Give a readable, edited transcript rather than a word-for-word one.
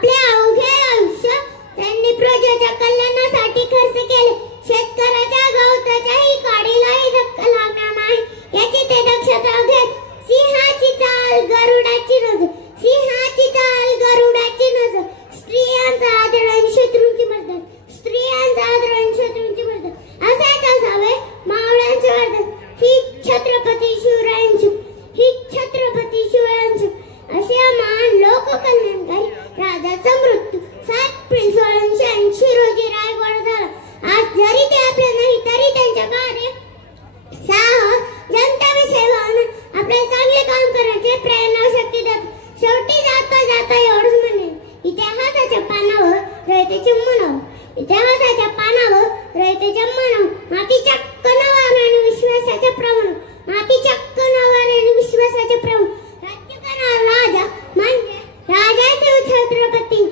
आपले अवघे आयुष्य त्यांनी प्रजेच्या कल्याणासाठी खर्च केले. शेतकऱ्याच्या गवताच्याही काडीलाही धक्का लागणार नाही याची ते दक्षता घेत. सिंहाची चाल गरुडाची नजर, सिंहाची चाल गरुडाची नजर, स्त्रियांचा आदर आणि शत्रूंची मर्दन, स्त्रियांचा आदर आणि शत्रूंची मर्दन, असेच असावे मावळ्यांचे वर्धन. ही छत्रपती शिवरायांची, ही छत्रपती शिवरायांची अशा महान लोककल्याणकारी राजाचा मृत्यू 7 एप्रिल 1680 रोजी रायगड झाला. आज जरी ते आपले नाही तरी त्यांच्या कार्य साहस जनतेविषयी भावना आपल्याला चांगले काम करण्याची प्रेरणा व शक्ती देतात. शेवटी जाता जाता एवढंच म्हणेन, इतिहासाच्या पानावर रयतेचे म्हणावं, इतिहासाच्या पानावर रयतेच्या म्हणावं. माती चक्क नवार आणि विश्वासाच्या प्रमाण, माती चक्क नवार आणि विश्वासाच्या प्रमाण. राज्य करणारा राजा म्हणजे राजाचे छत्रपती.